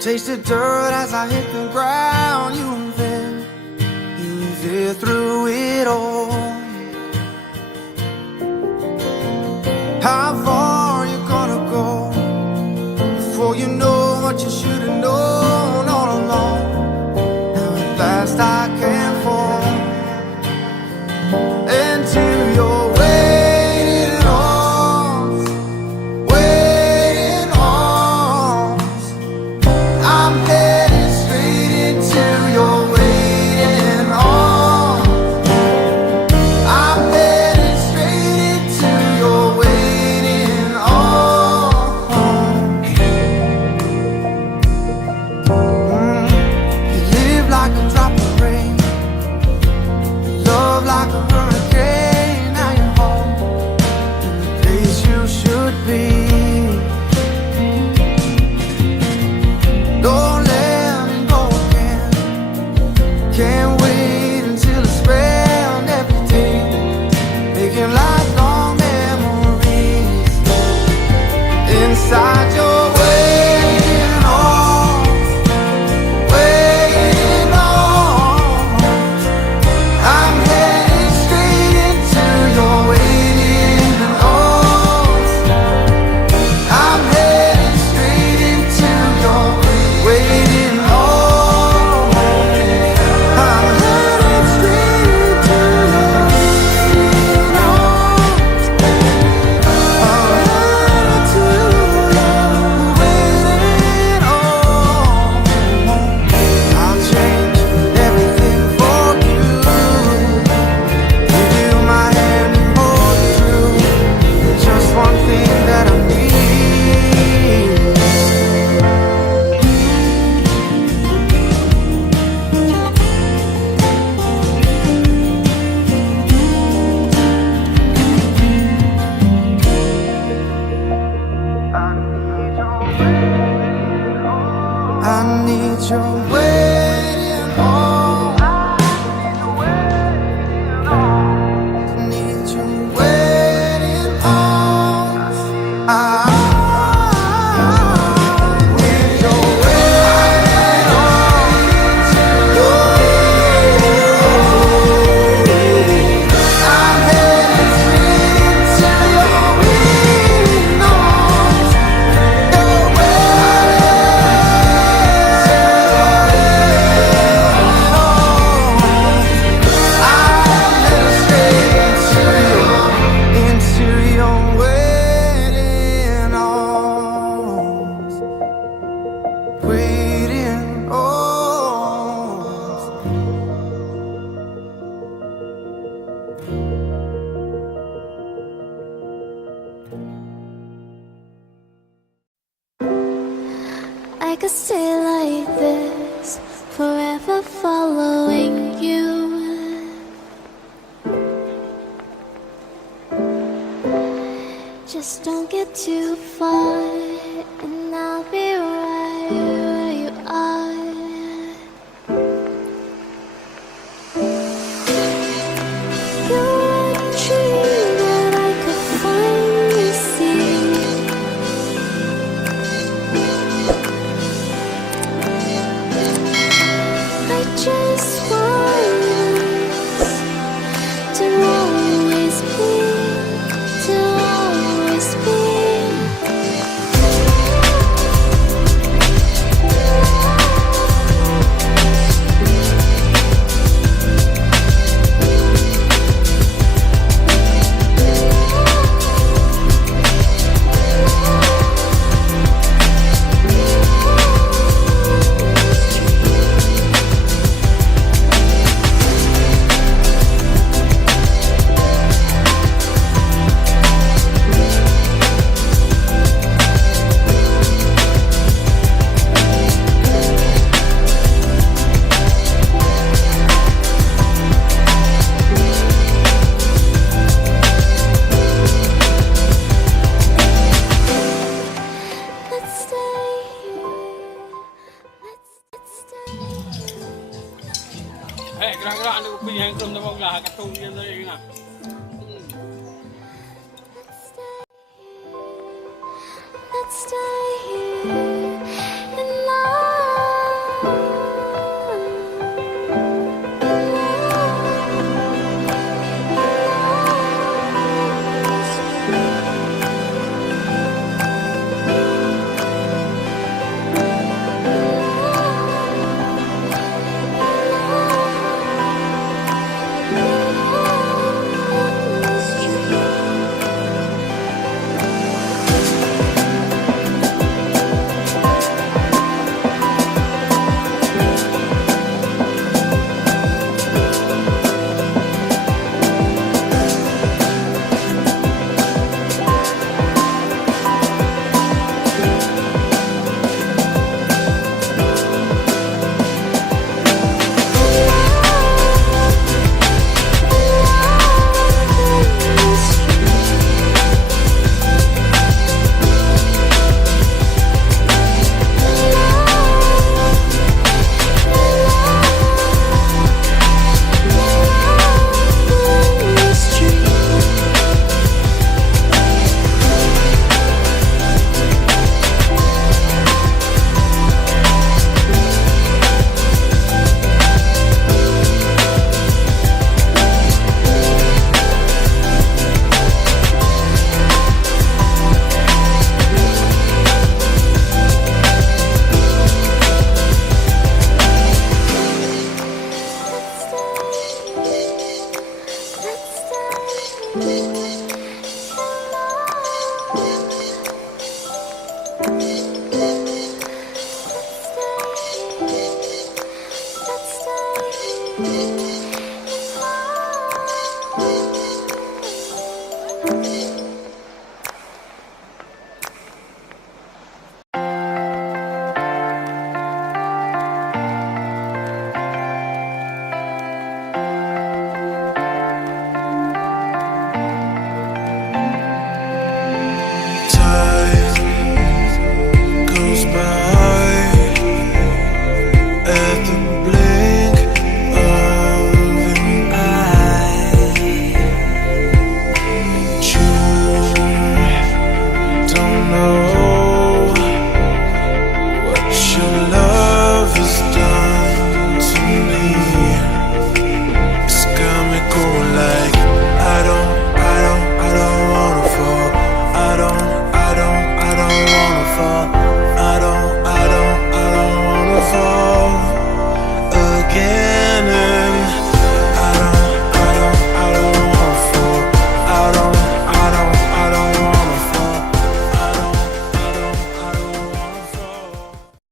Taste the dirt as I hit the ground. You were there through it all. How far you gonna go before you know what you should have known all along? Now at last I can fall into your waiting arms, waiting arms. I'm headed straight into your waiting arms. I'm headed straight into your waiting arms. You live like a drop of rain, you love like a hurricane. Now you're home, in the place you should be. Don't let me go again. Can't wait until it's round every day, making lifelong memories inside your waiting arms, waiting arms. I'm headed straight into your waiting arms. I'm headed straight into your waiting arms. I'm headed straight into your waiting arms. I'm headed to your waiting arms. I'll change everything for you. Give you my hand and hold you through. Just one thing that I need. I need your waiting arms. I need your waiting arms. I need your waiting arms. I'm headed straight into your waiting arms. Your into your waiting arms, waiting arms. I could stay like this, forever following you. Just don't get too far, and I'll be right where you are. You're a dream that I could finally see. I just want us to always be, to always be. Let's stay here. Let's stay here. Gerak-gerak ni upin yang belum tahu lah katung dia tadi nak. Let's stay here in love. you.